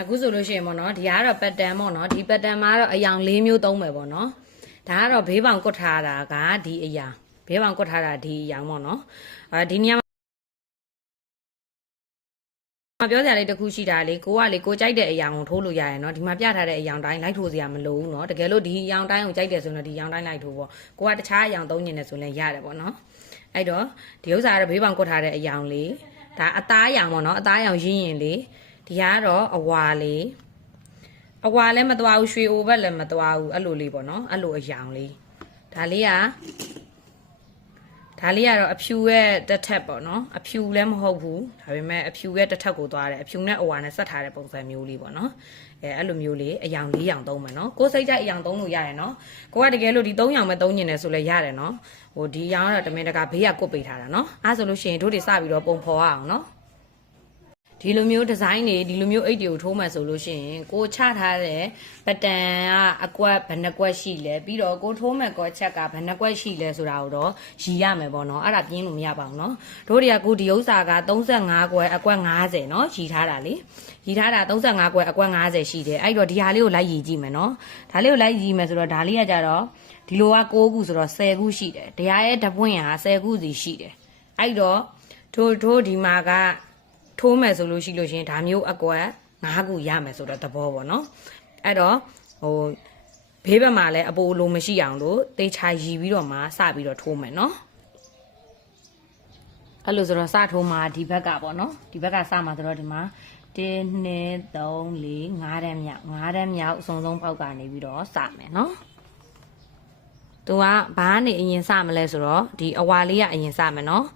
အခုဆိုလို့ရှိရင်ပေါ့နော်ဒီကတော့ပတ်တန်ပေါ့နော်ဒီပတ်တန်မှာတော့အယောင်၄မျိုးသုံးမယ်ပေါ့နော်ဒါကတော့ဘေးပေါင်ကွတ်ထားတာကဒီအယောင်ဘေးပေါင်ကွတ်ထားတာဒီအယောင်ပေါ့နော်ဒီနေရာပြောစရာလေးတစ်ခုရှိတာလေကိုကြိုက်တဲ့အယောင်ကိုထိုးလို့ရရယ်နော်ဒီမှာပြထားတဲ့အယောင်တိုင်းလိုက်ထိုးစရာမလိုဘူးနော်တကယ်လို့ဒီအယောင်တိုင်းကိုကြိုက်တယ်ဆိုရင်တော့ဒီအယောင်တိုင်းလိုက်ထိုးပေါ့ကိုကတခြားအယောင်သုံးနေတယ်ဆိုရင်ရတယ်ပေါ့နော်အဲ့တော့ဒီဥစ္စာကတော့ဘေးပေါင်ကွတ်ထားတဲ့အယောင်လေးဒါအသားအယောင်ပေါ့နော်အသားအယောင်ရင်းရင်လေဒီကတော့အဝါလေးအဝါလည်းမသွားဘူးရွှေအိုဘက်လည်းမသွားဘူးအဲ့လိုလေးပေါ့နော်အဲ့လိုအယောင်လေးဒါလေးကတော့အဖြူရဲ့တစ်ထက်ပေါ့နော်အဖြူလည်းမဟုတ်ဘူးဒါပေမဲ့အဖြူရဲ့တစ်ထက်ကိုသွားတယ်အဖြူနဲ့အဝါနဲ့ဆက်ထားတဲ့ပုံစံမျိုးလေးပေါ့နော်အဲ့လိုမျိုးလေးအယောင်၄ယောင်သုံးမယ်နော်ကိုစိတ်ကြိုက်အယောင်သုံးလို့ရတယ်နော်ကိုကတကယ်လို့ဒီ၃ယောင်ပဲသုံးညင်တယ်ဆိုလဲရတယ်နော်ဟိုဒီအယောင်ကတော့တမင်တကာဘေးကကွတ်ပိတ်ထားတာနော်အဲ့ဆိုလို့ရှိရင်တို့တွေစပြီးတော့ပုံဖော်ရအောင်နော်ဒီလိုမျိုးဒီဇိုင်းတွေဒီလိုမျိုးအိတ်တွေကိုထိုးမှဆိုလို့ရှိရင်ကိုချထားတဲ့ပတန်ကအကွက်ဘယ်နှကွက်ရှိလဲပြီးတော့ကိုထိုးမဲ့ကောချက်ကဘယ်နှကွက်ရှိလဲဆိုတာကိုတော့ရည်ရမယ်ပေါ့နော်အဲ့ဒါပြင်းလို့မရပါဘူးနော်တို့တွေကကိုဒီဥစ္စာက35ကွက်အကွက်50နော်ရည်ထားတာလေရည်ထားတာ35ကွက်အကွက်50ရှိတယ်အဲ့တော့ဒီဟာလေးကိုလိုက်ရည်ကြည့်မယ်နော်ဒါလေးကိုလိုက်ရည်မယ်ဆိုတော့ဒါလေးကကြတော့ဒီလိုက6ခုဆိုတော့10ခုရှိတယ်တရားရဲ့တပွင့်ဟာ10ခုစီရှိတယ်အဲ့တော့တို့ဒီမှာကထိုးမယ်ဆိုလို့ရှိလို့ရှင်ဒါမျိုးအကွက်9ခုရမယ်ဆိုတော့သဘောပေါ့နော်အဲ့တော့ဟိုဘေးဘက်မှာလည်းအပိုလိုမရှိအောင်လို့တေချာရီပြီးတော့မှစပြီးတော့ထိုးမယ်နော်အဲ့လိုဆိုတော့စထိုးမှာဒီဘက်ကပေါ့နော်ဒီဘက်ကစမှာဆိုတော့ဒီမှာ1 2 3 4 5တန်းမြောက်5တန်းမြောက်အစုံဆုံးပေါက်ကနေပြီးတော့စမယ်နော်သူကဘာကနေအရင်စမလဲဆိုတော့ဒီအဝါလေးကအရင်စမယ်နော်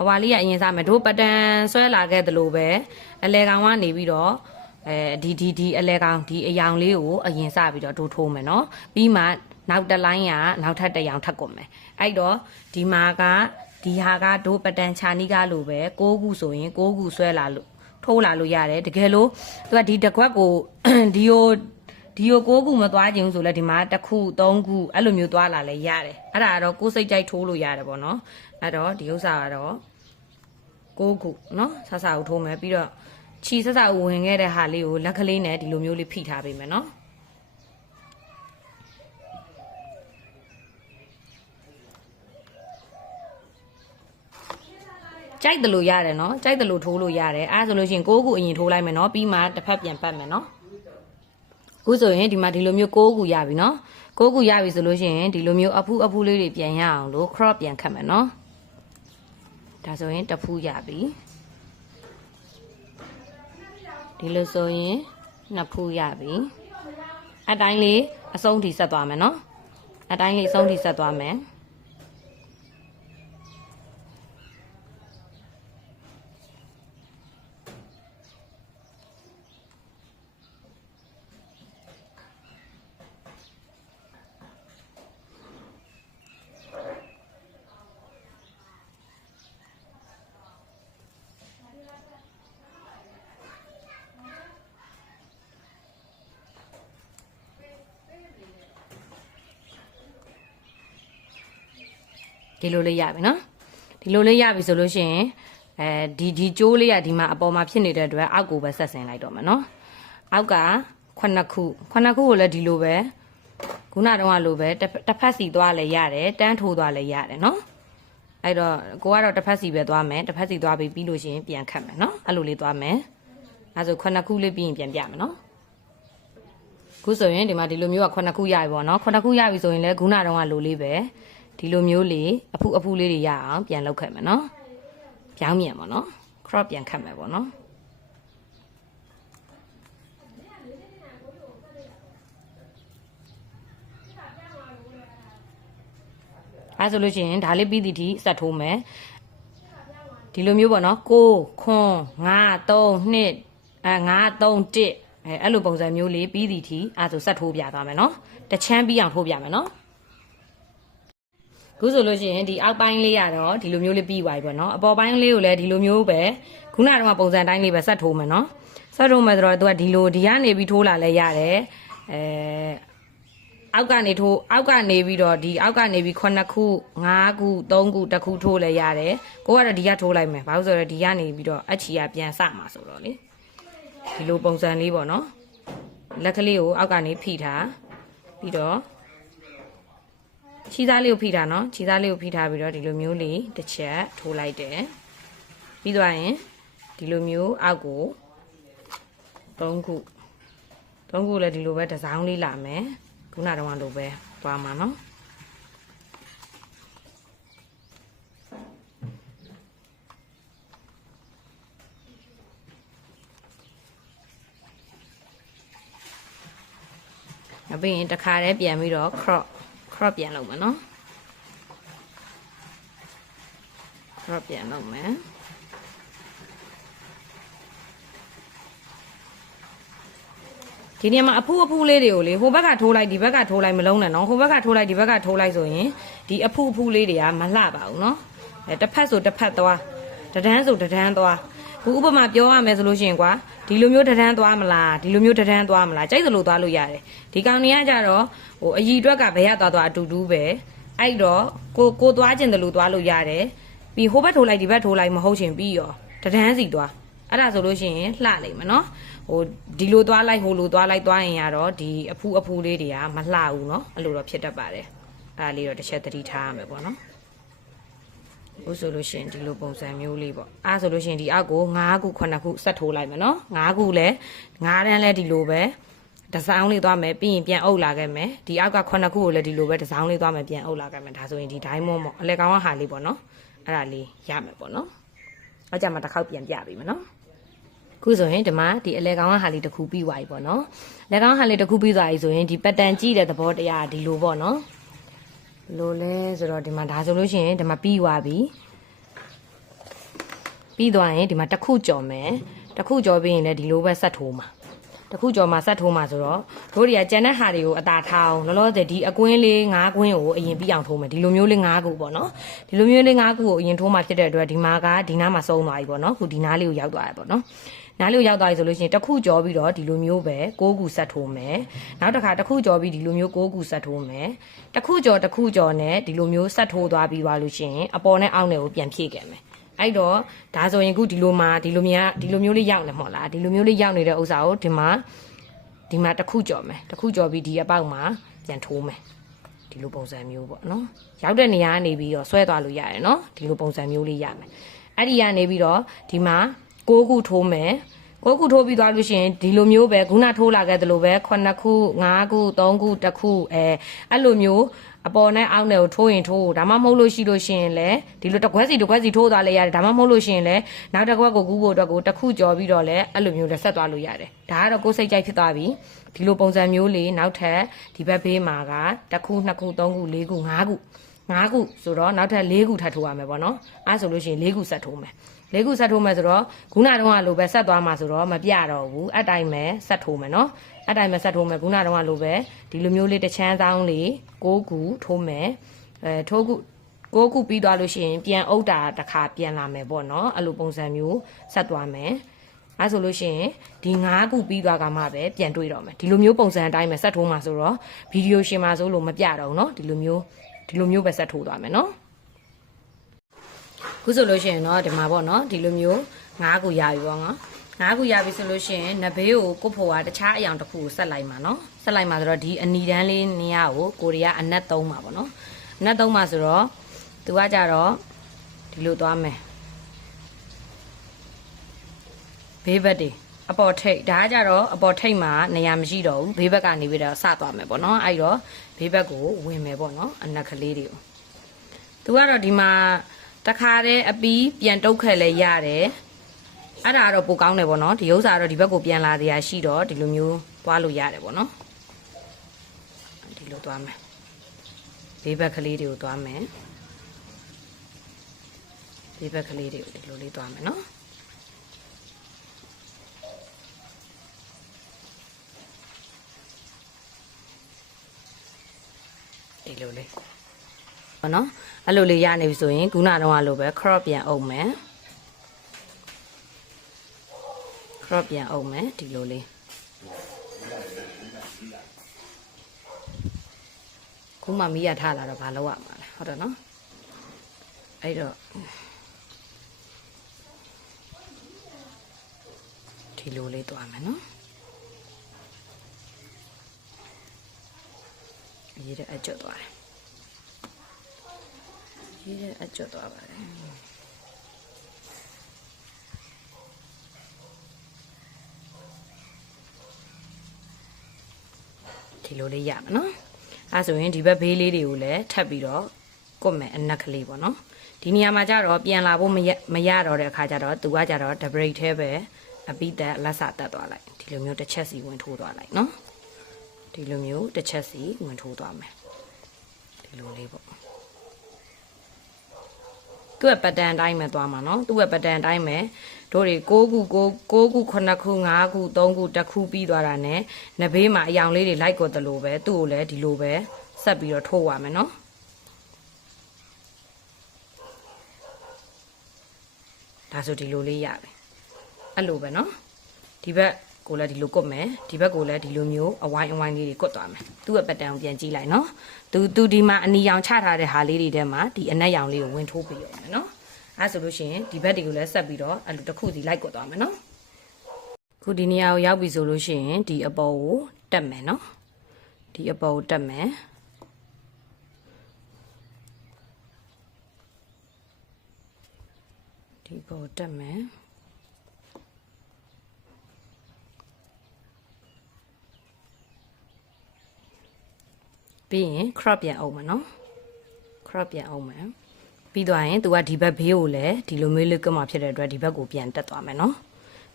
အဝါလေးကအရင်စားမယ်တို့ပတန်ဆွဲလာခဲ့သလိုပဲအလဲကောင်ကနေပြီးတော့ဒီအလဲကောင်ဒီအယောင်လေးကိုအရင်စားပြီးတော့တို့ထိုးမယ်နော်ပြီးမှနောက်တစ်လိုင်းကနောက်ထပ်တစ်ယောင်ထပ်ကုန်မယ်အဲ့တော့ဒီမှာကဒီဟာကတို့ပတန်ချာနီးကားလိုပဲ6ခုဆိုရင်6ခုဆွဲလာလို့ထိုးလာလို့ရတယ်တကယ်လို့သူကဒီတစ်ခွက်ကိုဒီကို6ခုမသွားခြင်းဆိုလဲဒီမှာ1ခု3ခုအဲ့လိုမျိုးသွားလာလဲရတယ်အဲ့ဒါကတော့ကိုယ်စိတ်ကြိုက်ထိုးလို့ရတယ်ပေါ့နော်အဲ့တော့ဒီဥစ္စာကတော့6ခုနော်ဆဆကိုထိုးမယ်ပြီးတော့ခြီဆဆကိုဝင်ခဲ့တဲ့ဟာလေးကိုလက်ကလေးနဲ့ဒီလိုမျိုးလေးဖိထားပေးမယ်နော်ကြိုက်တယ်လို့ရတယ်နော်ကြိုက်တယ်လို့ထိုးလို့ရတယ်အဲ့ဆိုလို့ရှိရင်6ခုအရင်ထိုးလိုက်မယ်နော်ပြီးမှတစ်ဖက်ပြန်ပတ်မယ်နော်ခုဆိုရင်ဒီမှာဒီလိုမျိုး6ခုရပြီနော်6ခုရပြီဆိုလို့ရှိရင်ဒီလိုမျိုးအဖူးလေးတွေပြန်ရအောင်လို့ crop ပြန်ခတ်မယ်နော်ဒါဆိုရင်တစ်ဖူးရပြီဒီလိုဆိုရင်2ဖူးရပြီအတိုင်းလေးအဆုံးထိဆက်သွားမယ်နော်အတိုင်းလေးအဆုံးထိဆက်သွားမယ်ဒီလိုလေးရပြီနော်ဒီလိုလေးရပြီဆိုလို့ရှိရင်ဒီကျိုးလေးကဒီမှာအပေါ်မှာဖြစ်နေတဲ့အတွက်အောက်ကိုပဲဆက်ဆင်လိုက်တော့မယ်နော်အောက်က9ခုကိုလည်းဒီလိုပဲခုနတုန်းကလိုပဲတစ်ဖက်စီသွားလဲရတယ်တန်းထိုးသွားလဲရတယ်နော်အဲ့တော့ကိုကတော့တစ်ဖက်စီပဲသွားမယ်တစ်ဖက်စီသွားပြီးလို့ရှိရင်ပြန်ခတ်မယ်နော်အဲ့လိုလေးသွားမယ်အဲဆို9ခုလေးပြီးရင်ပြန်ပြမယ်နော်ခုဆိုရင်ဒီမှာဒီလိုမျိုးက9ခုရပြီပေါ့နော်9ခုရပြီဆိုရင်လည်းခုနတုန်းကလိုလေးပဲဒီလိုမျိုးလေးအဖူးလေးတွေရအောင်ပြန်လုပ်ခဲ့မယ်နော်ပြောင်းမြန်ပါနော် crop ပြန်ခတ်မယ်ပေါ့နော်အဲဆိုလို့ရှိရင်ဒါလေးပြီးသည့်ထိဆက်ထိုးမယ်ဒီလိုမျိုးပေါ့နော်9 9 5 3 2 5 3 1အဲ့လိုပုံစံမျိုးလေးပြီးသည့်ထိအဲဆိုဆက်ထိုးပြသွားမယ်နော်တချမ်းပြီးအောင်ထိုးပြမယ်နော်ခုဆိုလို့ရှိရင်ဒီအောက်ပိုင်းလေးရတော့ဒီလိုမျိုးလေးပြီးသွားပြီပေါ့နော်အပေါ်ပိုင်းလေးကိုလည်းဒီလိုမျိုးပဲခုနကတော့ပုံစံတိုင်းလေးပဲဆက်ထိုးမယ်နော်ဆက်ထိုးမယ်ဆိုတော့သူကဒီလိုဒီကနေပြီးထိုးလာလဲရတယ်အောက်ကနေပြီးတော့ဒီအောက်ကနေပြီး9ခု5ခု3ခု1ခုထိုးလဲရတယ်ကိုကတော့ဒီကထိုးလိုက်မယ်ဘာလို့ဆိုတော့ဒီကနေပြီးတော့အချီကပြန်စမှာဆိုတော့လေ ဒီလိုပုံစံလေးပေါ့နော်လက်ကလေးကိုအောက်ကနေဖိထားပြီးတော့ခြေသားလေးကိုဖိထားနော်ခြေသားလေးကိုဖိထားပြီးတော့ဒီလိုမျိုးလေးတစ်ချက်ထိုးလိုက်တယ်ပြီးသွားရင်ဒီလိုမျိုးအောက်ကို3ခုလည်းဒီလိုပဲဒီဇိုင်းလေးလာမယ်ခုနကတော့လိုပဲသွားမှာနော်နောက်ပြီးရင်တစ်ခါတည်းပြန်ပြီးတော့ crop ပြန်လုပ်မယ်နော် crop ပြန်လုပ်မယ်ဒီနေရာမှာအဖူးလေးတွေကိုလေဟိုဘက်ကထိုးလိုက်ဒီဘက်ကထိုးလိုက်မလုံးနဲ့နော်ဟိုဘက်ကထိုးလိုက်ဒီဘက်ကထိုးလိုက်ဆိုရင်ဒီအဖူးလေးတွေကမလှပါဘူးနော်တစ်ဖက်ဆိုတစ်ဖက်သွားတဒန်းဆိုတဒန်းသွားခုဥပမာပြောရမယ်ဆိုလို့ရှိရင်ကွာဒီလိုမျိုးတဒန်းသွားမလားဒီလိုမျိုးတဒန်းသွားမလားကြိုက်သလိုသွားလို့ရတယ်ဒီကောင်တွေကကြတော့ဟိုအကြီးအတွက်ကဘယ်ရသွားအတူတူပဲအဲ့တော့ကိုသွားကျင်တယ်လို့သွားလို့ရတယ်ပြီးဟိုဘက်ထိုးလိုက်ဒီဘက်ထိုးလိုက်မဟုတ်ချင်ပြီးရောတဒန်းစီသွားအဲ့ဒါဆိုလို့ရှိရင်လှလိမ့်မယ်နော်ဟိုဒီလိုသွားလိုက်ဟိုလိုသွားလိုက်သွားရင်ကတော့ဒီအဖူးလေးတွေကမလှဘူးเนาะအဲ့လိုတော့ဖြစ်တတ်ပါတယ်အဲ့ဒါလေးတော့တစ်ချက်သတိထားရမယ်ပေါ့နော်ဟိုဆိုလို့ရှိရင်ဒီလိုပုံစံမျိုးလေးပေါ့အဲ့ဆိုလို့ရှိရင်ဒီအောက်ကို9ခု9ခုဆက်ထိုးလိုက်မယ်နော်9ခုလဲ9တန်းလဲဒီလိုပဲဒီဇိုင်းလေးသွားမယ်ပြီးရင်ပြန်အုပ်လာခဲ့မယ်ဒီအောက်က9ခုကိုလည်းဒီလိုပဲဒီဇိုင်းလေးသွားမယ်ပြန်အုပ်လာခဲ့မယ်ဒါဆိုရင်ဒီ diamond ပေါ့အလဲကောင်းဟာလေးပေါ့နော်အဲ့ဒါလေးရမယ်ပေါ့နော်အဲ့ကြမှာတစ်ခေါက်ပြန်ပြပေးမယ်နော်ခုဆိုရင်ဒီမှာဒီအလဲကောင်းဟာလေးတစ်ခုပြီးသွားပြီပေါ့နော်လဲကောင်းဟာလေးတစ်ခုပြီးသွားပြီဆိုရင်ဒီ pattern ကြည့်တဲ့သဘောတရားဒီလိုပေါ့နော်လိုလဲဆိုတော့ဒီမှာဒါဆိုလို့ရှိရင်ဒီမှာပြီးသွားပြီပြီးသွားရင်ဒီမှာတစ်ခုကြော်မယ်တစ်ခုကြော်ပြီးရင်လည်းဒီလိုပဲဆက်ထိုးမှာတစ်ခုကြော်မှာဆက်ထိုးမှာဆိုတော့တို့တွေကကျန်တဲ့ဟာတွေကိုအသာထားအောင်လောလောဆယ်ဒီအကွင်းလေး9ကွင်းကိုအရင်ပြီးအောင်ထိုးမယ်ဒီလိုမျိုးလေး9ခုပေါ့နော်ဒီလိုမျိုးလေး9ခုကိုအရင်ထိုးမှာဖြစ်တဲ့အတွက်ဒီမှာကဒီနားမှာစုံသွားပြီပေါ့နော်ခုဒီနားလေးကိုရောက်သွားရပေါ့နော်နားလေးကိုရောက်သွားပြီဆိုလို့ရှိရင်တစ်ခုကြော်ပြီးတော့ဒီလိုမျိုးပဲ6ခုဆက်ထိုးမယ်နောက်တစ်ခါတစ်ခုကြော်ပြီးဒီလိုမျိုး6ခုဆက်ထိုးမယ်တစ်ခုကြော်နဲ့ဒီလိုမျိုးဆက်ထိုးသွားပြီးသွားလို့ရှိရင်အပေါ်နဲ့အောက်နဲ့ကိုပြန်ဖြည့်ခဲ့မယ်အဲ့တော့ဒါဆိုရင်ခုဒီလိုမျိုးလေးရောက်နေမို့လားဒီလိုမျိုးလေးရောက်နေတဲ့ဥစ္စာကိုဒီမှာတစ်ခုကြော်မယ်တစ်ခုကြော်ပြီးဒီအပေါက်မှာပြန်ထိုးမယ်ဒီလိုပုံစံမျိုးပေါ့နော်ရောက်တဲ့နေရာကနေပြီးတော့ဆွဲသွားလို့ရတယ်နော်ဒီလိုပုံစံမျိုးလေးရမယ်အဲ့ဒီကနေပြီးတော့ဒီမှာ6ခုထိုးမယ်6ခုထိုးပြီးသွားလို့ရှိရင်ဒီလိုမျိုးပဲခုနထိုးလာခဲ့တယ်လို့ပဲ9ခု5ခု3ခု1ခုအဲ့လိုမျိုးအပေါ်နဲ့အောက်နဲ့ကိုထိုးရင်ထိုးဒါမှမဟုတ်လို့ရှိလို့ရှိရင်လည်းဒီလိုတစ်ခွက်စီထိုးသွားလဲရတယ်ဒါမှမဟုတ်လို့ရှိရင်လည်းနောက်တစ်ခွက်ကိုကူးဖို့အတွက်ကိုတစ်ခုကြော်ပြီးတော့လည်းအဲ့လိုမျိုးလည်းဆက်သွားလို့ရတယ်ဒါကတော့ကိုယ်စိတ်ကြိုက်ဖြစ်သွားပြီဒီလိုပုံစံမျိုးလေးနောက်ထပ်ဒီဘက်ဘေးမှာက1ခု2ခု3ခု4ခု5ခုဆိုတော့နောက်ထပ်4ခုထပ်ထိုးရမယ်ပေါ့နော်အဲ့ဆိုလို့ရှိရင်4ခုဆက်ထိုးမယ်4ခုဆက်ထိုးမယ်ဆိုတော့ခုနတုန်းကလိုပဲဆက်သွားမှာဆိုတော့မပြတော့ဘူးအဲ့တိုင်းပဲဆက်ထိုးမယ်နော်အဲ့တိုင်းပဲဆက်ထိုးမယ်ခုနတုန်းကလိုပဲဒီလိုမျိုးလေးတစ်ချမ်းဆောင်လေး6ခုထိုးမယ်ထိုးခု6ခုပြီးသွားလို့ရှိရင်ပြန်အုပ်တာတစ်ခါပြန်လာမယ်ပေါ့နော်အဲ့လိုပုံစံမျိုးဆက်သွားမယ်အဲ့ဆိုလို့ရှိရင်ဒီ9ခုပြီးသွားကမှပဲပြန်တွေ့တော့မယ်ဒီလိုမျိုးပုံစံအတိုင်းပဲဆက်ထိုးမှာဆိုတော့ဗီဒီယိုရှင်မှာဆိုလို့မပြတော့ဘူးเนาะဒီလိုမျိုးပဲဆက်ထိုးသွားမယ်เนาะခုဆိုလို့ရှိရင်เนาะဒီမှာပေါ့เนาะဒီလိုမျိုး9ခုရပြီပေါ့နော်9ခုရပြီဆိုလို့ရှိရင်နဘေးကိုကိုဖို့ကတခြားအယောင်တစ်ခုကိုဆက်လိုက်မှာเนาะဆက်လိုက်မှာဆိုတော့ဒီအနီတန်းလေးနေရာကိုကိုရီးယားအနက်3မှာပေါ့เนาะအနက်3မှာဆိုတော့သူကကြတော့ဒီလိုသွားမယ်ဘေးဘက်တွေအပေါ်ထိပ်ဒါကကြတော့အပေါ်ထိပ်မှာနေရာမရှိတော့ဘူးဘေးဘက်ကနေပြီးတော့စသွားမယ်ပေါ့နော်အဲ့တော့ဘေးဘက်ကိုဝင်မယ်ပေါ့နော်အနက်ကလေးတွေကိုသူကတော့ဒီမှာတခါတည်းအပီးပြန်တုတ်ခဲ့လဲရတယ်အဲ့ဒါတော့ပိုကောင်းတယ်ပေါ့နော်ဒီဥစ္စာကတော့ဒီဘက်ကိုပြန်လာတရားရှိတော့ဒီလိုမျိုးသွားလို့ရတယ်ပေါ့နော်ဒီလိုသွားမယ်ဘေးဘက်ကလေးတွေကိုသွားမယ်ဘေးဘက်ကလေးတွေကိုဒီလိုလေးသွားမယ်နော်ဒီလိုလေးပေါ့နော်အဲ့လိုလေးရနေပြီဆိုရင်ခုနကတော့လိုပဲ crop ပြန်အုပ်မယ်ဒီလိုလေးခုမှမီးရထားလာတော့ဘာလုပ်ရမှာလဲဟုတ်တယ်နော်အဲ့တော့ဒီ ဒီလိုလေးသွားမယ်နော်ရေးတဲ့အကျွတ်သွားတယ်ရေးတဲ့အကျွတ်သွားပါတယ်ဒီလိုလေးရမယ်နော်အဲဆိုရင်ဒီဘက်ဘေးလေးတွေကိုလည်းထပ်ပြီးတော့ကွတ်မယ်အနက်ကလေးပေါ့နော်ဒီနေရာမှာကျတော့ပြန်လာဖို့မရတော့တဲ့အခါကျတော့သူကကျတော့ debate ထဲပဲအပိသက်လက်စတက်သွားလိုက်ဒီလိုမျိုးတစ်ချက်စီဝင်ထိုးသွားလိုက်နော်ဒီလိုမျိုးတစ်ချက်စီဝင်ထိုးသွားမယ်ဒီလိုလေးပေါ့သူ့ရဲ့ pattern အတိုင်းပဲသွားမှာနော်သူ့ရဲ့ pattern အတိုင်းပဲတို့တွေ6ခု9ခု9ခု5ခု3ခု1ခုပြီးသွားတာ ਨੇ နဘေးမှာအယောင်လေးတွေလိုက်ကိုတလို့ပဲသူ့ကိုလည်းဒီလိုပဲဆက်ပြီးတော့ထိုးရမယ်နော်ဒါဆိုဒီလိုလေးရပြီအဲ့လိုပဲနော်ဒီဘက်ကိုလည်းဒီလိုကွတ်မယ်ဒီဘက်ကိုလည်းဒီလိုမျိုးအဝိုင်းလေးတွေကွတ်သွားမယ်သူ့ရဲ့ pattern ကိုပြန်ကြည့်လိုက်နော်သူဒီမှာအနီရောင်ချထားတဲ့ဟာလေးတွေထဲမှာဒီအနက်ရောင်လေးကိုဝင်ထိုးပြီးရမယ်နော်အဲ့ဆိုလို့ရှိရင်ဒီဘက်တွေကိုလည်းဆက်ပြီးတော့အဲ့လိုတစ်ခုစီလိုက်ကွတ်သွားမယ်နော်ခုဒီနေရာကိုရောက်ပြီဆိုလို့ရှိရင်ဒီအပေါ်ကိုတက်မယ်နော်ဒီအပေါ်ကိုတက်မယ်ဒီပေါ်တက်မယ်ပြီးရင် crop ပြန်အောင်မယ်နော် crop ပြန်အောင်မယ်ပြီးသွားရင် तू ကဒီဘက်ဘေးကိုလည်းဒီလိုမျိုးလေးကမှဖြစ်တဲ့အတွက်ဒီဘက်ကိုပြန်တက်သွားမယ်နော်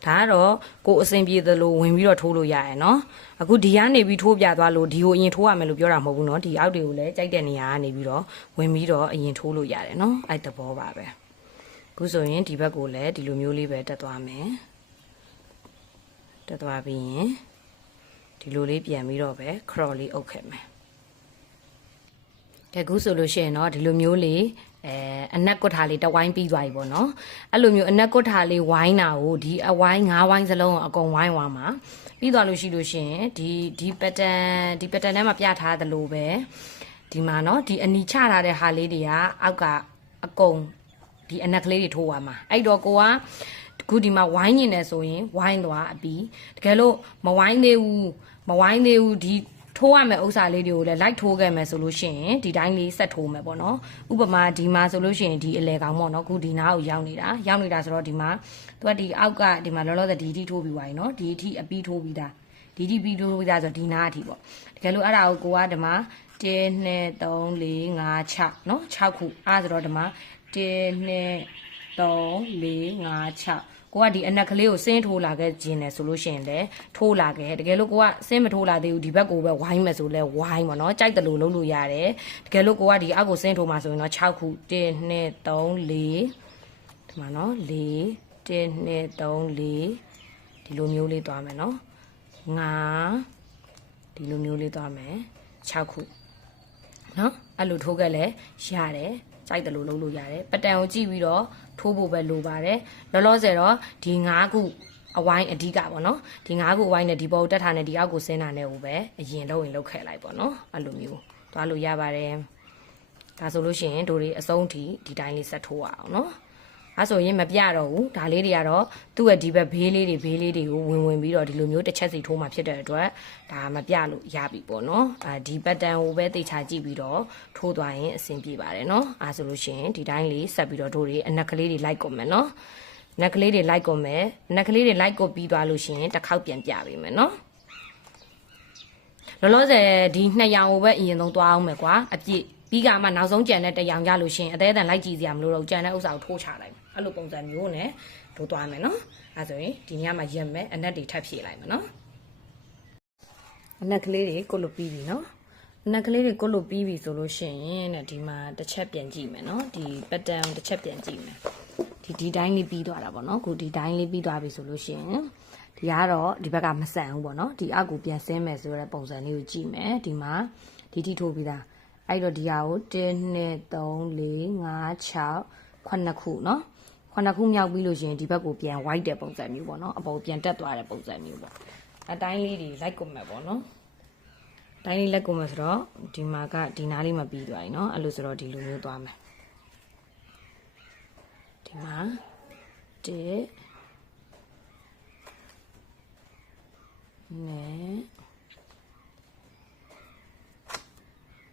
ဒါကတော့ကိုအစင်ပြေသလိုဝင်ပြီးတော့ထိုးလို့ရရယ်နော်အခုဒီကနေပြီးထိုးပြသွားလို့ဒီကိုအရင်ထိုးရမယ်လို့ပြောတာမဟုတ်ဘူးနော်ဒီအောက်တွေကိုလည်းကြိုက်တဲ့နေရာကနေပြီးတော့ဝင်ပြီးတော့အရင်ထိုးလို့ရတယ်နော်အဲ့တဘောပါပဲအခုဆိုရင်ဒီဘက်ကိုလည်းဒီလိုမျိုးလေးပဲတက်သွားမယ်တက်သွားပြီးရင်ဒီလိုလေးပြန်ပြီးတော့ပဲ crawl လေးအုပ်ခဲ့မယ်ကဲခုဆိုလို့ရှိရင်တော့ဒီလိုမျိုးလေးအနက်ကွတ်ထားလေးတဝိုင်းပြီးသွားပြီပေါ့နော်အဲ့လိုမျိုးအနက်ကွတ်ထားလေးဝိုင်းတာကိုဒီအဝိုင်း9ဝိုင်းစလုံးအကုန်ဝိုင်းသွားမှာပြီးသွားလို့ရှိလို့ရှိရင်ဒီ pattern ထဲမှာပြထားသလိုပဲဒီမှာနော်ဒီအနီချထားတဲ့ဟာလေးတွေကအောက်ကအကုန်ဒီအနက်ကလေးတွေထိုးသွားမှာအဲ့တော့ကိုကခုဒီမှာဝိုင်းနေတယ်ဆိုရင်ဝိုင်းသွားအပြီးတကယ်လို့မဝိုင်းသေးဘူးဒီထိုးရမယ်ဥစ္စာလေးတွေကိုလည်းလိုက်ထိုးခဲ့မယ်ဆိုလို့ရှိရင်ဒီတိုင်းလေးဆက်ထိုးမယ်ပေါ့နော်ဥပမာဒီမှာဆိုလို့ရှိရင်ဒီအလဲကောင်ပေါ့နော်ခုဒီနားကိုရောက်နေတာဆိုတော့ဒီမှာသူကဒီအောက်ကဒီမှာလောလောဆယ်ဒီထိထိုးပြီးသွားပြီနော်ဒီအထိအပြီးထိုးပြီးသားဒီထိပြီးထိုးပြီးသားဆိုတော့ဒီနားအထိပေါ့တကယ်လို့အဲ့ဒါကိုကဒီမှာ1 2 3 4 5 6နော်6ခုအဲ့ဆိုတော့ဒီမှာ1 2 3 4 5 6ကိုကဒီအနက်ကလေးကိုစင်းထိုးလာခဲ့ခြင်းတယ်ဆိုလို့ရှိရင်လည်းထိုးလာခဲ့တကယ်လို့ကိုကစင်းမထိုးလာသေးဘူးဒီဘက်ကိုပဲဝိုင်းမယ်ဆိုလဲဝိုင်းပါနော်ကြိုက်တယ်လို့လုပ်လို့ရတယ်တကယ်လို့ကိုကဒီအောက်ကိုစင်းထိုးမှာဆိုရင်တော့6ခု1 2 3 4ဒီမှာနော်4 1 2 3 4ဒီလိုမျိုးလေးသွားမယ်နော်5ဒီလိုမျိုးလေးသွားမယ်6ခုနော်အဲ့လိုထိုးခဲ့လဲရတယ်ကြိုက်တယ်လို့လုပ်လို့ရတယ်ပတန်ကိုကြည့်ပြီးတော့ထိုးဖို့ပဲလိုပါတယ်လောလောဆယ်တော့ဒီ9ခုအဝိုင်းအဓိကပေါ့နော်ဒီ9ခုအဝိုင်းနဲ့ဒီပေါ်တက်ထားနဲ့ဒီအောက်ကိုဆင်းတာနဲ့ကိုပဲအရင်လုပ်ရင်လုပ်ခဲ့လိုက်ပေါ့နော်အဲ့လိုမျိုးသွားလို့ရပါတယ်ဒါဆိုလို့ရှိရင်တို့တွေအဆုံးထိဒီတိုင်းလေးဆက်ထိုးရအောင်နော်အဲ့ဆိုရင်မပြတော့ဘူးဒါလေးတွေကတော့သူ့ရဲ့ဒီဘက်ဘေးလေးတွေကိုဝင်ပြီးတော့ဒီလိုမျိုးတစ်ချက်စီထိုးမှဖြစ်တဲ့အတွက်ဒါမပြလို့ရပြီပေါ့နော်ဒီပတ်တန်ကိုပဲသိချာကြည့်ပြီးတော့ထိုးသွားရင်အဆင်ပြေပါတယ်နော်အဲ့ဆိုလို့ရှိရင်ဒီတိုင်းလေးဆက်ပြီးတော့တို့တွေအနက်ကလေးတွေလိုက်ကုန်မယ်နော်နက်ကလေးတွေလိုက်ကုန်မယ်နက်ကလေးတွေလိုက်ကုန်ပြီးသွားလို့ရှိရင်တစ်ခေါက်ပြန်ပြပေးမယ်နော်လောလောဆယ်ဒီ2ရောင်ကိုပဲအရင်ဆုံးသွားအောင်မယ်ကွာအပြည့်ပြီးကမှနောက်ဆုံးကြံတဲ့1ရောင်ကြလို့ရှိရင်အသေးအတန်လိုက်ကြည့်စရာမလိုတော့ကြံတဲ့ဥစ္စာကိုထိုးချလိုက်မယ်အဲ့လိုပုံစံမျိုးနဲ့ထိုးသွားမယ်နော်အဲ့ဆိုရင်ဒီညမှာရက်မယ်အနက်တွေထပ်ဖြည့်လိုက်မယ်နော်အနက်ကလေးတွေကိုလွတ်ပြီးပြီနော်အနက်ကလေးတွေကိုလွတ်ပြီးပြီဆိုလို့ရှိရင်တဲ့ဒီမှာတစ်ချက်ပြန်ကြည့်မယ်နော်ဒီ pattern တစ်ချက်ပြန်ကြည့်မယ်ဒီတိုင်းလေးပြီးသွားတာပေါ့နော်ခုဒီတိုင်းလေးပြီးသွားပြီဆိုလို့ရှိရင်ဒီကတော့ဒီဘက်ကမဆန်ဘူးပေါ့နော်ဒီအောက်ကိုပြန်ဆင်းမယ်ဆိုတဲ့ပုံစံလေးကိုကြည့်မယ်ဒီမှာဒီထိထိုးပြီးသားအဲ့တော့ဒီဟာကို1 2 3 4 5 6 9ခုเนาะ9ခုမြောက်ပြီးလို့ရှိရင်ဒီဘက်ကိုပြန် white တဲ့ပုံစံမျိုးပေါ့เนาะအပေါ်ပြန်တက်သွားတဲ့ပုံစံမျိုးပေါ့အတိုင်းလေးတွေလိုက်ကုန်မယ်ပေါ့เนาะတိုင်းလေးလိုက်ကုန်မယ်ဆိုတော့ဒီမှာကဒီနားလေးမပြီးသွားဘူးเนาะအဲ့လိုဆိုတော့ဒီလိုမျိုးသွားမယ်ဒီမှာ1 နဲ့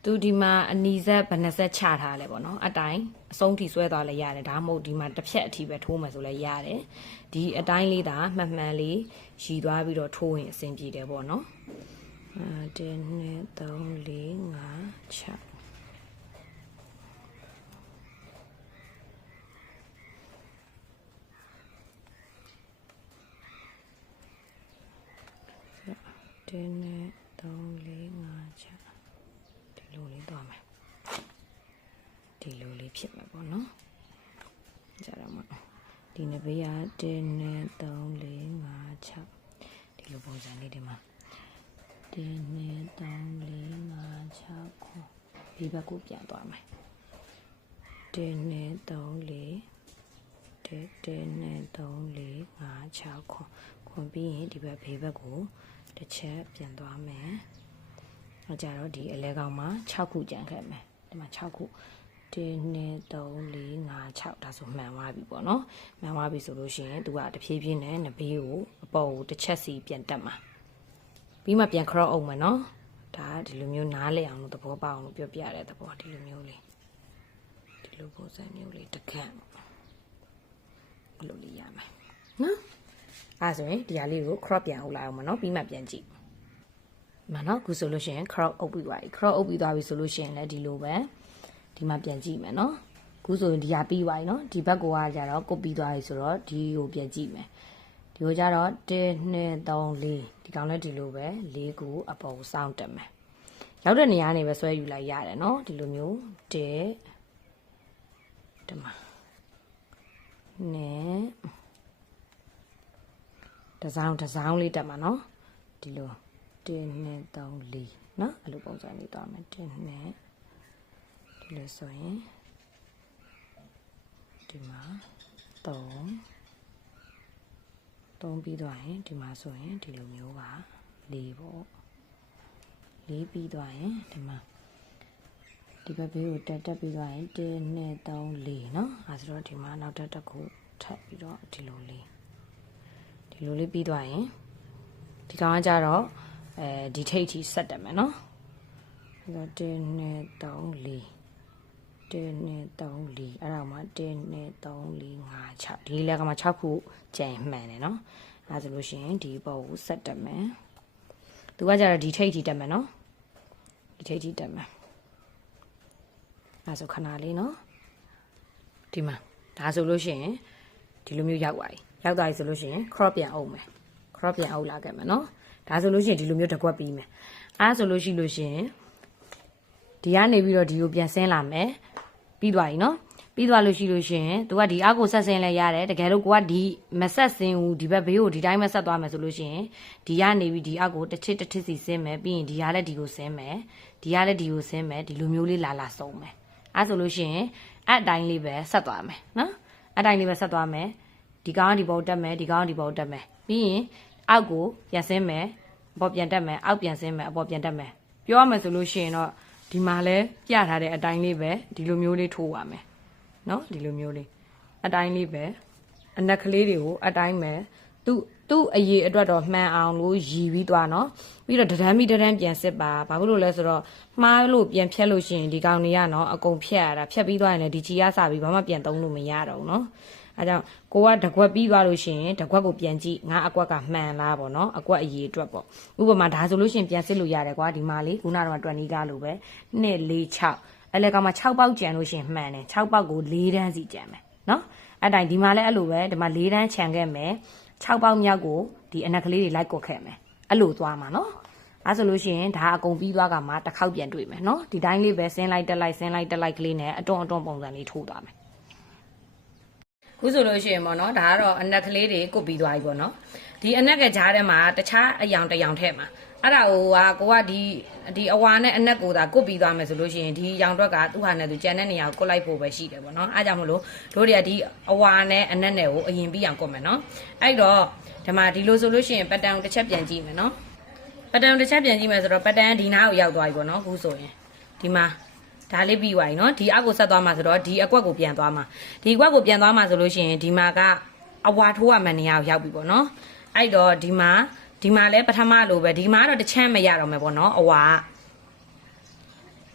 သူဒီမှာအနီးဆက်ဗနက်ဆက်ချထားလဲပေါ့နော်အတိုင်းအဆုံးထိဆွဲသွားလဲရတယ်ဒါမှမဟုတ်ဒီမှာတစ်ဖြက်အထိပဲထိုးမယ်ဆိုလဲရတယ်ဒီအတိုင်းလေးဒါမှန်မှန်လေးရည်သွားပြီးတော့ထိုးရင်အဆင်ပြေတယ်ပေါ့နော်1 2 3 4 5 6တင်းနဲ့3 4 5 6ဒီလိုလေးသွားမယ်ဒီလိုလေးဖြစ်မှာပေါ့နော်ကြတော့မှဒီနှစ်ဘေးကတင်းနဲ့3 4 5 6ဒီလိုပုံစံလေးဒီမှာတင်းနဲ့3 4 5 6ခုဒီဘက်ကိုပြန်သွားမယ်တင်းနဲ့3 4တင်းနဲ့3 4 5 6ခုခွန်ပြီးရင်ဒီဘက်ဘေးဘက်ကိုတစ်ချက်ပြန်သွားမယ်။အဲကြတော့ဒီအလဲကောင်မှာ6ခုကျန်ခဲ့မယ်။ဒီမှာ6ခု1 2 3 4 5 6ဒါဆိုမှန်သွားပြီပေါ့နော်။မှန်သွားပြီဆိုလို့ရှိရင်သူကတဖြည်းဖြည်းနဲ့နဘေးကိုအပေါ်ကိုတစ်ချက်စီပြန်တက်မှာ။ပြီးမှပြန် cross အောင်မယ်နော်။ဒါဒီလိုမျိုးနားလည်အောင်လို့သဘောပေါက်အောင်လို့ပြောပြရတဲ့သဘောဒီလိုမျိုးလေးဒီလိုပုံစံမျိုးလေးတစ်ခန့်ဘယ်လိုလေးရမယ်နော်။အဲ့ဆိုရင်ဒီဟာလေးကို crop ပြန်အုပ်လိုက်အောင်မနော်ပြီးမှပြန်ကြည့်မနော်ခုဆိုလို့ရှိရင် crop အုပ်ပြီးသွားပြီ crop အုပ်ပြီးသွားပြီဆိုလို့ရှိရင်လည်းဒီလိုပဲဒီမှာပြန်ကြည့်မယ်နော်ခုဆိုရင်ဒီဟာပြီးသွားပြီနော်ဒီဘက်ကိုကကြတော့ copy သွားပြီဆိုတော့ဒီကိုပြန်ကြည့်မယ်ဒီကိုကြတော့1 2 3 4ဒီကောင်လည်းဒီလိုပဲ4ခုအပေါ်ကိုစောင့်တက်မယ်ရောက်တဲ့နေရာနေပဲဆွဲယူလိုက်ရတယ်နော်ဒီလိုမျိုး1ဒီမှာနဲ့တစောင်းလေးတက်မှာနော်ဒီလို1 2 3 4နော်အဲ့လိုပုံစံလေးသွားမယ်1 2ဒီလိုဆိုရင်ဒီမှာ3ပြီးသွားရင်ဒီမှာဆိုရင်ဒီလိုမျိုးပါ4ပေါ့4ပြီးသွားရင်ဒီမှာဒီဘက်ဘေးကိုတက်ပြီးသွားရင်1 2 3 4နော်အဲဆိုတော့ဒီမှာနောက်တစ်ခုထပ်ပြီးတော့ဒီလိုလေးဒီလိုလေးပြီးသွားရင်ဒီကောင်ကကြတော့ဒီထိတ်ထိဆက်တက်မယ်နော်အဲတော့1 2 3 4 1 2 3 4အဲ့ဒါမှ1 2 3 4 5 6ဒီလက်ကမှ6ခုကျန်မှန်တယ်နော်အဲဆိုလို့ရှိရင်ဒီဘောကိုဆက်တက်မယ်သူကကြတော့ဒီထိတ်ထိတက်မယ်နော်ဒီထိတ်ထိတက်မယ်အဲဆိုခဏလေးနော်ဒီမှာဒါဆိုလို့ရှိရင်ဒီလိုမျိုးရောက်သွားပြီရောက်သွားပြီဆိုလို့ရှိရင် crop ပြန်အုပ်မယ် crop ပြန်အုပ်လာခဲ့မယ်နော်ဒါဆိုလို့ရှိရင်ဒီလိုမျိုးတစ်ခွက်ပြီးမယ်အဲဆိုလို့ရှိလို့ရှိရင်ဒီကနေပြီးတော့ဒီကိုပြန်ဆင်းလာမယ်ပြီးသွားပြီနော်ပြီးသွားလို့ရှိလို့ရှိရင်သူကဒီအောက်ကိုဆက်ဆင်းလဲရတယ်တကယ်လို့ကိုကဒီမဆက်ဆင်းဘူးဒီဘက်ဘေးကိုဒီတိုင်းမဆက်သွားမယ်ဆိုလို့ရှိရင်ဒီကနေပြီးဒီအောက်ကိုတစ်ချစ်စီဆင်းမယ်ပြီးရင်ဒီကလည်းဒီကိုဆင်းမယ်ဒီကလည်းဒီကိုဆင်းမယ်ဒီလိုမျိုးလေးလာစုံမယ်အဲဆိုလို့ရှိရင်အဲ့အတိုင်းလေးပဲဆက်သွားမယ်နော်အဲ့အတိုင်းလေးပဲဆက်သွားမယ်ဒီကောင်ကဒီဘောတက်မယ်ဒီကောင်ကဒီဘောတက်မယ်ပြီးရင်အောက်ကိုပြန်ဆင်းမယ်အပေါ်ပြန်တက်မယ်အောက်ပြန်ဆင်းမယ်အပေါ်ပြန်တက်မယ်ပြောရမယ်ဆိုလို့ရှိရင်တော့ဒီမှာလဲပြထားတဲ့အတိုင်းလေးပဲဒီလိုမျိုးလေးထိုးပါမယ်နော်ဒီလိုမျိုးလေးအတိုင်းလေးပဲအနက်ကလေးတွေကိုအတိုင်းပဲသူ့အရေးအတွက်တော့မှန်အောင်လို့ရည်ပြီးသွားနော်ပြီးတော့တန်းပြန်စစ်ပါဘာဖြစ်လို့လဲဆိုတော့မှားလို့ပြန်ဖြတ်လို့ရှိရင်ဒီကောင်တွေကနော်အကုန်ဖြတ်ရတာဖြတ်ပြီးသွားရင်လည်းဒီချီရစပြီးဘာမှပြန်သုံးလို့မရတော့ဘူးနော်အဲကြောင့်ကိုကတကွက်ပြီးသွားလို့ရှိရင်တကွက်ကိုပြန်ကြည့်ငါအကွက်ကမှန်လားပေါ့နော်အကွက်အရေးအတွက်ပေါ့ဥပမာဒါဆိုလို့ရှိရင်ပြန်စစ်လို့ရတယ်ကွာဒီမှာလေးခုနကတော့20ကားလို့ပဲ2 4 6အဲ့လေကောင်မှ6ပေါက်ကျန်လို့ရှိရင်မှန်တယ်6ပေါက်ကို4တန်းစီကျန်မယ်နော်အဲ့တိုင်းဒီမှာလည်းအဲ့လိုပဲဒီမှာ4တန်းခြံခဲ့မယ်6ပေါက်မြောက်ကိုဒီအနက်ကလေးတွေလိုက်ကွက်ခဲ့မယ်အဲ့လိုသွားမှာနော်အဲ့ဆိုလို့ရှိရင်ဒါအကုန်ပြီးသွားကမှတစ်ခေါက်ပြန်တွေ့မယ်နော်ဒီတိုင်းလေးပဲဆင်းလိုက်တက်လိုက်ကလေးနဲ့အတွန်းပုံစံလေးထိုးသွားမယ်ခုဆိုလို့ရှိရင်ပေါ့နော်ဒါကတော့အနက်ကလေးတွေကုတ်ပြီးသွားပြီပေါ့နော်ဒီအနက်ကကြားထဲမှာတခြားအယောင်တစ်ယောင်ထည့်မှာအဲ့ဒါကိုကဒီအဝါနဲ့အနက်ကိုသာကုတ်ပြီးသွားမယ်ဆိုလို့ရှိရင်ဒီရောင်တွက်ကသူ့ဟာနဲ့သူကျန်တဲ့နေရာကိုကုတ်လိုက်ဖို့ပဲရှိတယ်ပေါ့နော်အားကြောင့်မလို့တို့တွေကဒီအဝါနဲ့အနက်နဲ့ကိုအရင်ပြီးအောင်ကုတ်မယ်နော်အဲ့တော့ဒီမှာဒီလိုဆိုလို့ရှိရင်ပတ်တန်ကိုတစ်ချက်ပြန်ကြည့်မယ်နော်ပတ်တန်တစ်ချက်ပြန်ကြည့်မယ်ဆိုတော့ပတ်တန်ဒီနားကိုရောက်သွားပြီပေါ့နော်ခုဆိုရင်ဒီမှာဒါလေးပြီးသွားပြီနော်ဒီအောက်ကိုဆက်သွားမှာဆိုတော့ဒီအကွက်ကိုပြန်သွားမှာဒီအကွက်ကိုပြန်သွားမှာဆိုလို့ရှိရင်ဒီမှာကအဝါထိုးရမယ့်နေရာကိုရောက်ပြီပေါ့နော်အဲ့တော့ဒီမှာ ဒီမှာလဲပထမလိုပဲဒီမှာတော့တစ်ချမ်းမရတော့မယ်ပေါ့နော်အဝါ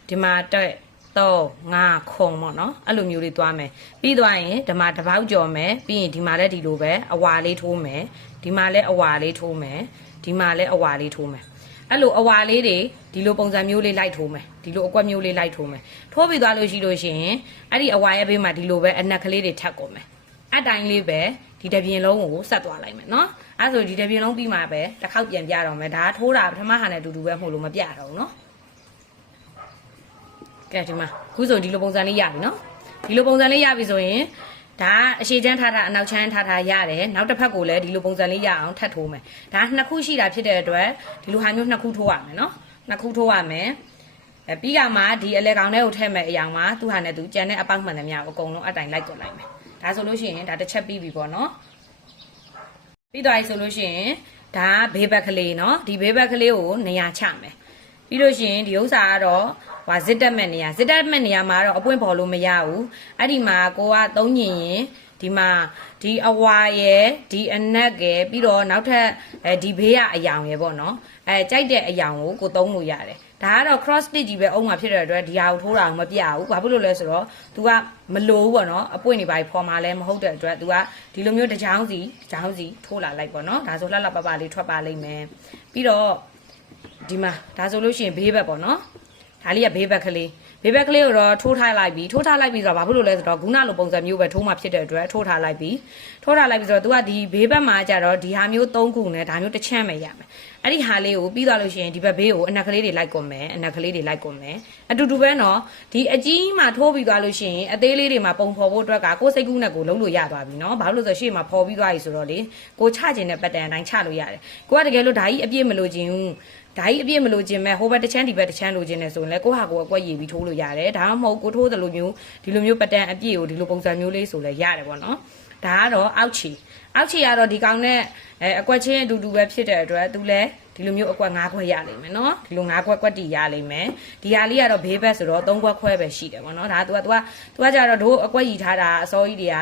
ဒီမှာတက်3 5ခုံပေါ့နော်အဲ့လိုမျိုးလေးသွားမယ်ပြီးသွားရင်ဒီမှာတစ်ပေါက်ကြော်မယ်ပြီးရင်ဒီမှာလည်းဒီလိုပဲအဝါလေးထိုးမယ်ဒီမှာလည်းအဝါလေးထိုးမယ်ဒီမှာလည်းအဝါလေးထိုးမယ်အဲ့လိုအဝါလေးတွေဒီလိုပုံစံမျိုးလေးလိုက်ထိုးမယ်ဒီလိုအကွက်မျိုးလေးလိုက်ထိုးမယ်ထိုးပြီးသွားလို့ရှိလို့ရှိရင်အဲ့ဒီအဝါရဲ့ဘေးမှာဒီလိုပဲအနက်ကလေးတွေထပ်ကုန်မယ်အတိုင်းလေးပဲဒီတပြင်းလုံးကိုဆက်သွားလိုက်မယ်နော်အဲ့ဆိုဒီတပြင်းလုံးပြီးမှပဲတစ်ခေါက်ပြန်ပြတော့မယ်ဒါထိုးတာပထမဟာနဲ့အတူတူပဲမှုလို့မပြတော့ဘူးနော်ကဲဒီမှာခုဆိုဒီလိုပုံစံလေးရပြီနော်ဒီလိုပုံစံလေးရပြီဆိုရင်ဒါအရှိချမ်းထားတာအနောက်ချမ်းထားတာရတယ်နောက်တစ်ဖက်ကိုလည်းဒီလိုပုံစံလေးရအောင်ထပ်ထိုးမယ်ဒါနှစ်ခုရှိတာဖြစ်တဲ့အတွက်ဒီလိုဟာမျိုးနှစ်ခုထိုးရမယ်နော်နှစ်ခုထိုးရမယ်ပြီးကမှဒီအလဲကောင်ထဲကိုထည့်မယ်အရာမှာသူ့ဟာနဲ့သူကြံတဲ့အပေါက်မှန်သမျှအကုန်လုံးအတိုင်းလိုက်ကြလိုက်မယ်ဒါဆိုလို့ရှိရင်ဒါတစ်ချက်ပြီးပြီပေါ့နော်ပြီးသွားပြီဆိုလို့ရှိရင်ဒါဘေးဘက်ကလေးနော်ဒီဘေးဘက်ကလေးကိုနေရာချမယ်ပြီးလို့ရှိရင်ဒီဥစ္စာကတော့ဟိုဇစ်တက်မဲ့နေရာဇစ်တက်မဲ့နေရာမှာတော့အပွင့်ပေါ်လို့မရဘူးအဲ့ဒီမှာကိုကသုံးညင်ရင်ဒီမှာဒီအဝါရယ်ဒီအနက်ရယ်ပြီးတော့နောက်ထပ်ဒီဘေးကအယောင်ရယ်ပေါ့နော်ကြိုက်တဲ့အယောင်ကိုသုံးလို့ရတယ်ဒါကတော့ cross stitch ကြီးပဲအုံးမှာဖြစ်တဲ့အတွက်ဒီဟာကိုထိုးတာမပြဘူးဘာဖြစ်လို့လဲဆိုတော့ तू ကမလိုဘူးပေါ့နော်အပွင့်နေပါဖော်မှာလဲမဟုတ်တဲ့အတွက် तू ကဒီလိုမျိုးတစ်ချောင်းစီထိုးလာလိုက်ပေါ့နော်ဒါဆိုလှလှပပလေးထွက်ပါလိမ့်မယ်ပြီးတော့ဒီမှာဒါဆိုလို့ရှိရင်ဘေးဘက်ပေါ့နော်ဒါလေးကဘေးဘက်ကလေးကိုတော့ထိုးထားလိုက်ပြီဆိုတော့ဘာဖြစ်လို့လဲဆိုတော့ဂုဏလိုပုံစံမျိုးပဲထိုးမှဖြစ်တဲ့အတွက်ထိုးထားလိုက်ပြီဆိုတော့ तू ကဒီဘေးဘက်မှာကျတော့ဒီဟာမျိုး3ခုနဲ့ဒါမျိုးတစ်ချမ်းပဲရမယ်အဲ့ဒီဟာလေးကိုပြီးသွားလို့ရှိရင်ဒီဘက်ဘေးကိုအနက်ကလေးတွေလိုက်ကုန်မယ်အတူတူပဲနော်ဒီအကြီးမှထိုးပြီးသွားလို့ရှိရင်အသေးလေးတွေမှာပုံဖော်ဖို့အတွက်ကကိုယ်စိတ်ကူးနဲ့ကိုလုံးလို့ရသွားပြီနော်ဘာလို့လဲဆိုတော့ရှေ့မှာဖော်ပြီးသွားပြီဆိုတော့လေကိုချခြင်းတဲ့ပတ်တန်အတိုင်းချလို့ရတယ်ကိုကတကယ်လို့ဓာကြီးအပြည့်မလို့ခြင်းဓာကြီးအပြည့်မလို့ခြင်းမဲ့ဟိုဘက်တစ်ချမ်းဒီဘက်တစ်ချမ်းလို့ခြင်းနဲ့ဆိုရင်လေကိုဟာကိုအကွက်ရည်ပြီးထိုးလို့ရတယ်ဒါမှမဟုတ်ကိုထိုးတယ်လို့မျိုးဒီလိုမျိုးပတ်တန်အပြည့်ကိုဒီလိုပုံစံမျိုးလေးဆိုလဲရတယ်ပေါ့နော်ဒါကတော့အောက်ချီကတော့ဒီကောင်နဲ့အကွက်ချင်းအတူတူပဲဖြစ်တဲ့အတွက်သူလည်းဒီလိုမျိုးအကွက်5ခွက်ရလိမ့်မယ်နော်ဒီလို5ခွက်ကွက်တီရလိမ့်မယ်ဒီဟာလေးကတော့ဘေးဘက်ဆိုတော့3ခွက်ခွဲပဲရှိတယ်ပေါ့နော်ဒါ तू ကကြတော့တို့အကွက်ရည်ထားတာအစောကြီးတွေက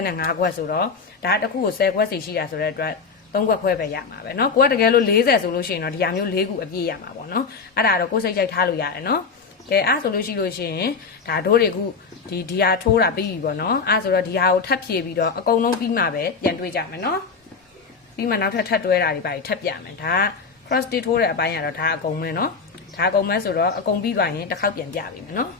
35ခွက်ဆိုတော့ဒါတစ်ခုကို10ခွက်စီရှိတာဆိုတဲ့အတွက်3ခွက်ခွဲပဲရမှာပဲเนาะကိုကတကယ်လို့40ဆိုလို့ရှိရင်တော့ဒီဟာမျိုး4ခုအပြည့်ရမှာပေါ့เนาะအဲ့ဒါတော့ကိုစိတ်ကြိုက်ထားလို့ရတယ်เนาะကဲအဲ့ဆိုလို့ရှိရင်ဒါတို့တွေခုဒီဟာထိုးတာပြီးပြီပေါ့เนาะအဲ့ဆိုတော့ဒီဟာကိုထပ်ဖြည့်ပြီးတော့အကုန်လုံးပြီးမှပဲပြန်တွေးကြမယ်เนาะပြီးမှနောက်ထပ်တွဲတာတွေပါထပ်ပြမယ်ဒါ cross stitch ထိုးတဲ့အပိုင်းကတော့ဒါအကုန်မဲเนาะဒါအကုန်မဲဆိုတော့အကုန်ပြီးသွားရင်တစ်ခေါက်ပြန်ပြပေးမယ်เนาะ